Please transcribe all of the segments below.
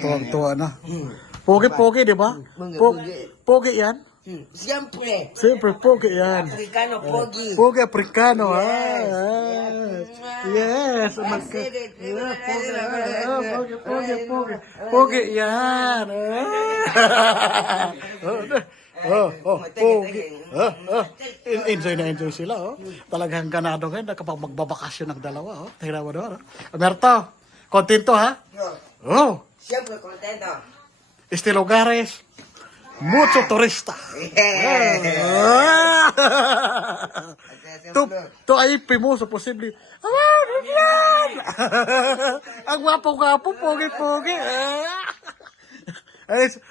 Tuwang-tuwa na. Pogi-pogi, di ba? Pogi yan? Siyempre. Siyempre, pogi yan. Afrikano, pogi. Pogi Afrikano, Yes. Yes. Pogi. Pogi yan. Pogi. Enjoy na enjoy sila, oh. Talagang ganado ngayon kapag magbabakasyon ng dalawa, oh. Tingnan mo doon, oh. Alberto, kontento, ha? Oh. Siyempre, contento. Este lugares, mucho turista. To ay pimoso posible. Ang gwapo-gwapo, pogi-pogi.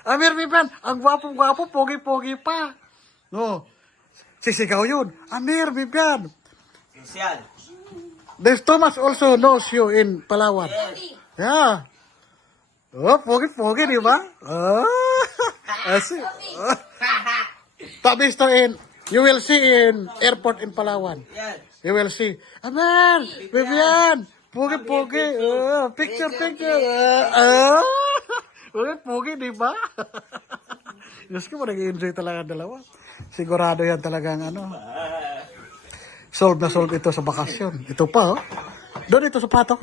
Amir Vivian, ang gwapo-gwapo, pogi-pogi pa. No. Sisigaw yun. Amir Vivian. Christian. There's Thomas also knows you in Palawan. Yeah. Oh, pogi-pogi, di ba? Asi. Tabi in, you will see in airport in Palawan. Yan. You will see. Aman, Vivian, pogi-pogi. Picture. Pogi, di ba? Diyos ko, nag-enjoy talaga ang dalawa. Sigurado yan talagang solve na solve ito sa bakasyon. Ito pa, oh. Doon ito sa pato.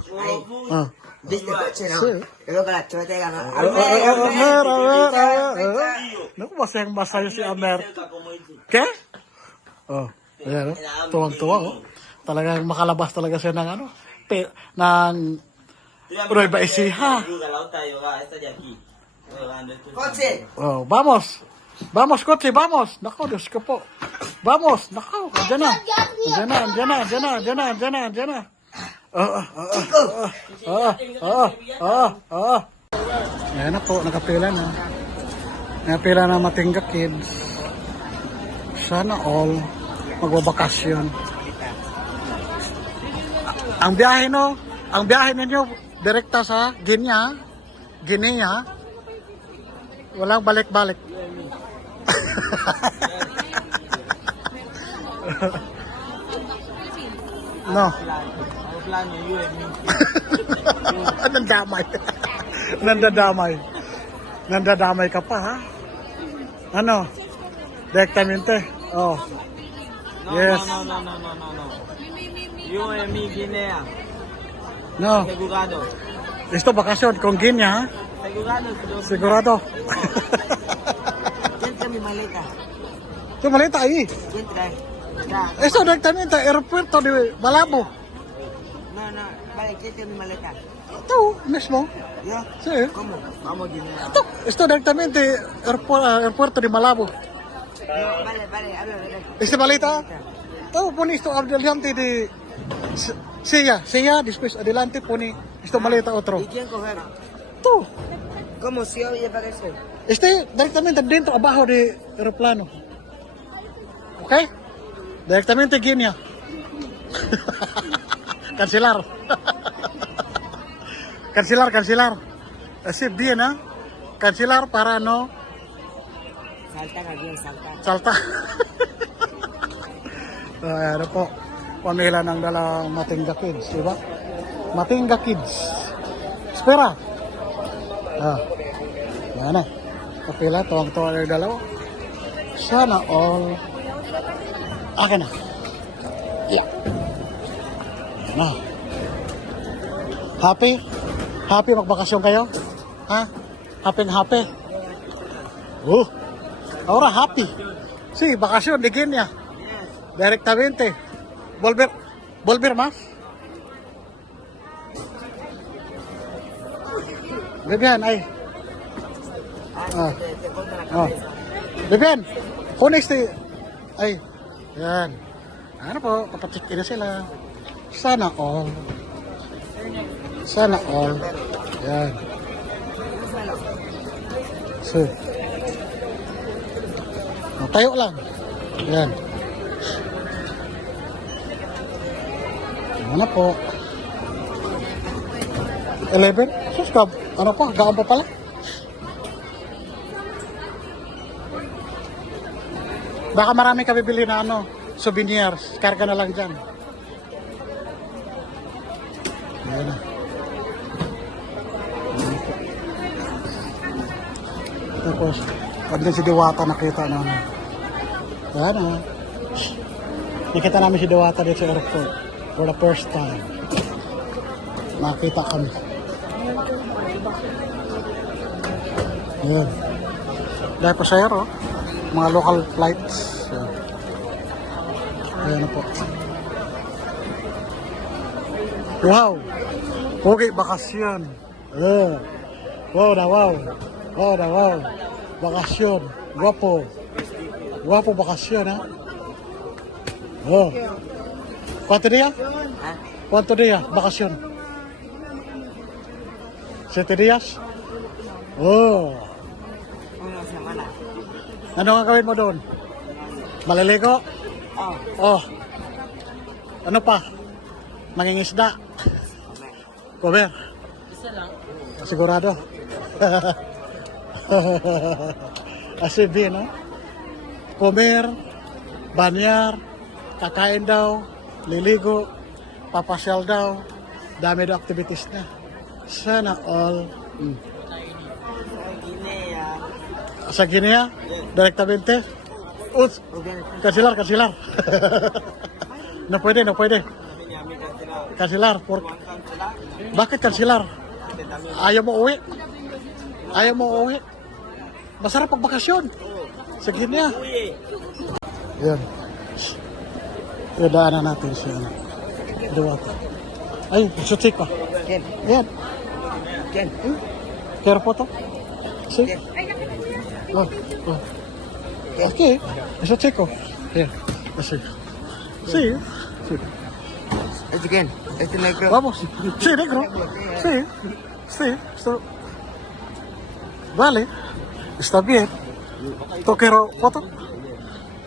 Ah. ¿Viste el coche, no? Sí. Luego con la chuleta y ganó. Naku, masayang masayo si Amer. Ke? Oh, ayan, oh. Tuwang-tuwa, oh. Talagang makalabas talaga siya ng ng Nueva Ecija. ¡Coche! Oh, vamos. Vamos, coche, vamos. Nako, Diyos ko po. Vamos, nako. Andiyan na. Ayan na po, nakapila na. Nakapila na Matingga Kids. Sana all magbabakasyon. Ang biyahe ninyo direkta sa Guinea. Walang balik-balik. No. Nandadamay ka pa, ha? Ano? Direktamente. Oh. Yes. No. You and me, Guinea. No. Segurado. Esto bakasyon con Guinea, ha? Sigurado. ¿Quién trae mi maleta? Tu maleta ahí. ¿Quién trae? Ya. Esto directamente aeropuerto de Malabo. No. Vale, ¿quién trae mi maleta? Tú mismo. ¿Yo? Sí. ¿Cómo? Vamos, Guinea. Esto directamente aeropuerto de Malabo. Vale, habla. Este maleta. Tú pones esto adelante de Silla, después adelante pone esto maleta otro. ¿Y quién coger? Tú. ¿Cómo si hoy aparece? Este directamente dentro abajo de aeroplano. ¿Ok? Directamente Guinea. Cancelar. Cancelar. Así bien, ¿ah? Cancelar para no salta. Ano po, pamila ng dalang Matingga Kids, di ba? Matingga Kids. Espera. Yan na. Kapila, tuwang-tuwa yung dalawa. Sana all. Akin na. Yeah. Na. Happy? Happy magbakasyon kayo? Ha? Happy? Ahora happy. Sí, bakasyon de Guinea. Directamente. Volver más. Vivian, ay. Vivian, kunis ti. Ay. Yan. Ano po, kapatid na sila. Sana all. Yan. So. Tayo lang. Yan. Ano po? 11? Sus ka, ano pa? Gaan pa pala? Baka marami ka bibili na souvenirs. Karga na lang dyan. Ayan na. Tapos, andun si Diwata nakita namin. Yan ah. Nakita namin si Diwata dito sa airport for the first time. Nakita kami. Yan. Dahil pasayro, mga local flights. Yan. Ayan na po. Wow! Okay, bakasyon. Wow na wow. Wow na wow. Bakasyon. Guwapo. Guwapo bakasyon ha. Oh. ¿Cuánto día? ¿Cuánto día? Bakasyon. 7 días? Oh. Una semana. Ano nga gawin mo doon? Maliligo? Oh. Oh. Ano pa? Mangingisda? Cover? Isa lang. Sigurado? Asibi, no? Comer, banyar, kakain daw, liligo, papasyal daw, dami daw activities na. Sana all. Guinea. Sa Guinea, directamente. Uts, kansilar, kansilar. No pwede, no pwede. Kansilar, bakit kansilar? Ayaw mo uwi? Ayaw mo uwi? Masarap pag bakasyon. Sa Guinea. Yan. Yung daanan natin siya. Diwata. Ay, sutik pa. Ken. Yan. Ken. Kero po to? See? Oh, oh. Okay. Eso chico. Here. Así. Sí. Sí. Este Ken. Este negro. Vamos. Sí, negro. Sí. Sí. Esto. Vale. Está bien. ¿Tú quiero foto?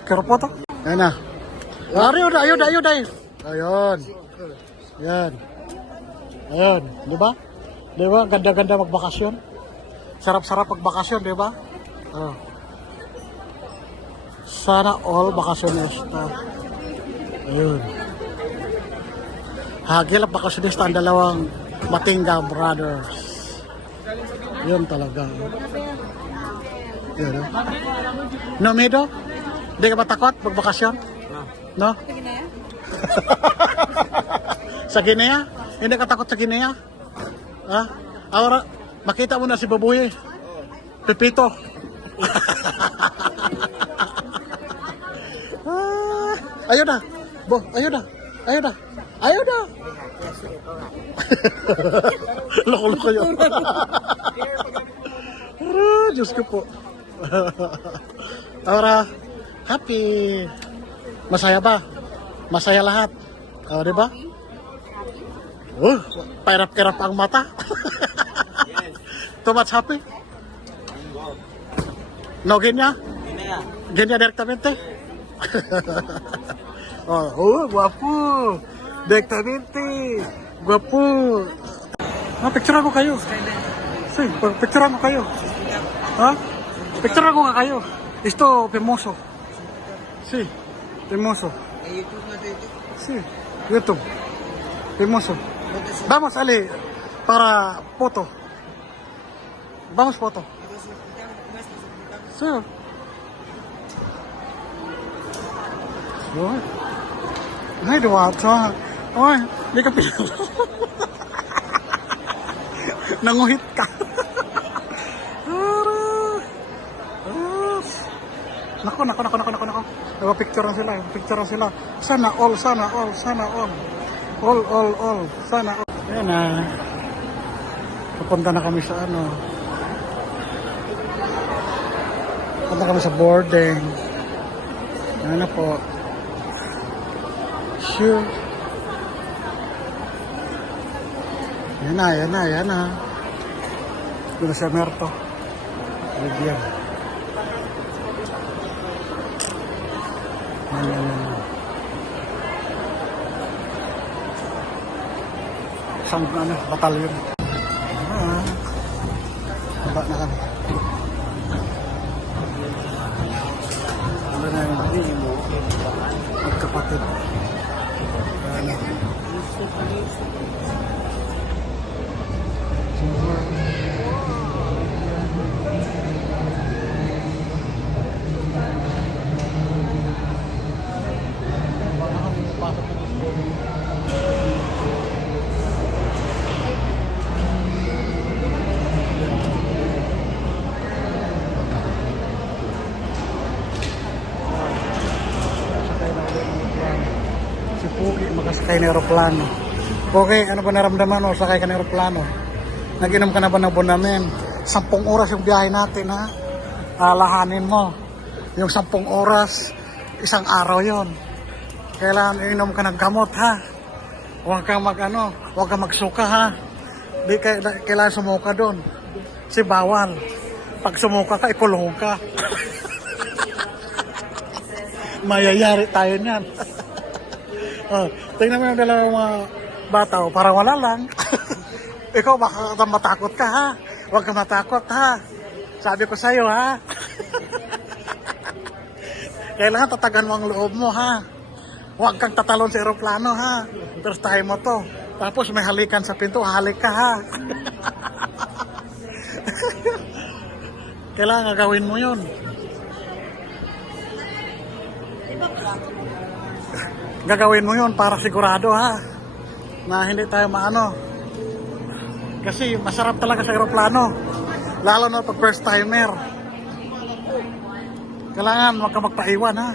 Quiero foto? Ayan na. Ayun, ayun, ayun, ayun. Ayun. Yan. Ayun. Di ba? Di ba? Ganda-ganda magbakasyon. Sarap-sarap magbakasyon, di ba? Oh. Sana all bakasyonista. Ayun. Hagil ang bakasyonista ang dalawang Matinga brothers. Yun talaga. Yun. No, Mido? Hindi ka ba takot magbakasyon? No? Sa Guinea? Hindi ka takot sa Guinea? Ha? Ahora, makita mo na si Babuy. Pepito. Ayun na. Ayun na. Ayun na. Ayun na. Loko-loko yun. Diyos ko po. Ahora, happy. Masaya ba? Masaya lahat. O, di ba? Pairap-kirap ang mata. Too much happy? No, Guinea? Guinea directamente? Guwapo. Directamente. Guwapo. Picture ko kayo. Sí, picture ko kayo. Ha? Picture ko nga kayo. Isto, famoso. Sí, famoso. YouTube na dito. Sí, YouTube. Famoso. Vamos, Ali, para foto. Vamos, foto. Sí. Ay, Diwata. Ay, hindi ka pinag... Nanguhit ka. Nako. Picture sila. Sana all. All. Sana all. Ayan na. Pupunta na kami sa ano. Pupunta kami sa boarding. Ayan na po. Sure. Yan na. Dito si Amerto. Bigyan. Yan. Isang batalyon. Baba na kami. Ano na yung magkapatid. sakay ng aeroplano. Okay, ano ba naramdaman mo sakay ka ng aeroplano? Nag-inom ka na ba ng Bonamen? 10 oras yung biyahe natin, ha? Alahanin mo. Yung 10 oras, isang araw yon. Kailangan inom ka ng gamot, ha? Huwag kang huwag kang magsuka, ha? Di kailangan sumuka doon. Kasi bawal. Pag sumuka ka, ikulong ka. Mayayari tayo niyan. Tingnan mo yung dalawang mga bata, parang wala lang. Ikaw, baka matakot ka, ha? Huwag ka matakot, ha? Sabi ko sa'yo, ha? Kailangan tatagan mo ang loob mo, ha? Huwag kang tatalon sa aeroplano, ha? First time mo to. Tapos may halikan sa pinto, halik ka, ha? Kailangan gagawin mo yun. Gagawin mo yun para sigurado, ha? Na hindi tayo maano. Kasi masarap talaga sa aeroplano. Lalo na pag first timer. Kailangan wag ka magpaiwan, ha?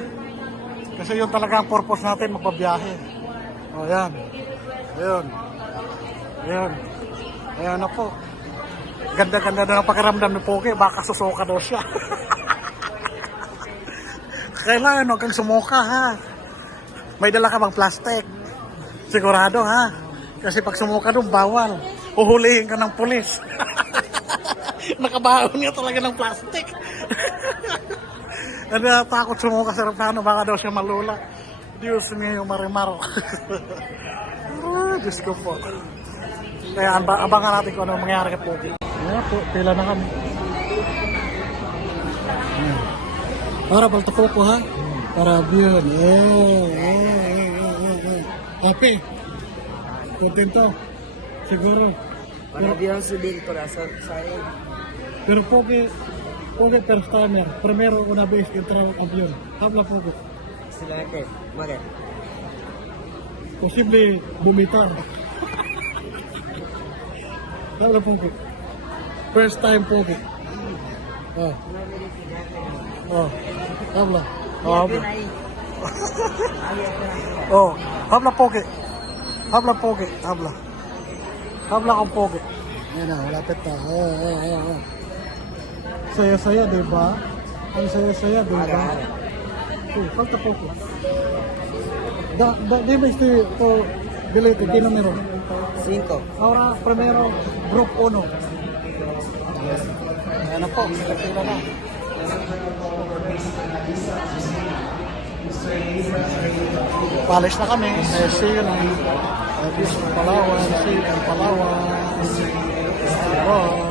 Kasi yun talaga ang purpose natin, magpabiyahe. O, yan. Ayun. Ayun. Ayun na po. Ganda-ganda na ang pakiramdam ni Pogi. Baka susuka daw siya. Kailangan huwag kang sumuka, ha? May dala ka bang plastic? Sigurado, ha? Kasi pag sumuka doon, bawal. Uhulihin ka ng pulis. Nakabaon niya talaga ng plastic. Ano, takot sumuka sa aeroplano, baka daw siya malula. Diyos niyo, marimar. Diyos ko po. Kaya abangan natin kung ano mangyari kay Pogi. Ayan po, pila na kami. Ayan. Para balto po, ha? Para yun. Happy. Contento. Siguro. Maravilloso din corazón sa iyo. Pero Pogi first timer. Primero una vez que entró al avión. Habla Pogi. Silate. Mare. Posible vomitar. Habla Pogi. First time Pogi. Oh. Oh. Habla. Oh, habla. Oh. Habla Pogi. Habla Pogi. Habla. Habla con Pogi. Yan na, malapit na. Saya-saya, diba? Ang saya-saya, diba? Falta poco. Dime to delete, ¿qué número? 5. Ahora, primero, group 1. Ano po, kapila na. Palis na kami. See you na. Palawan, see you in Palawan. Oh.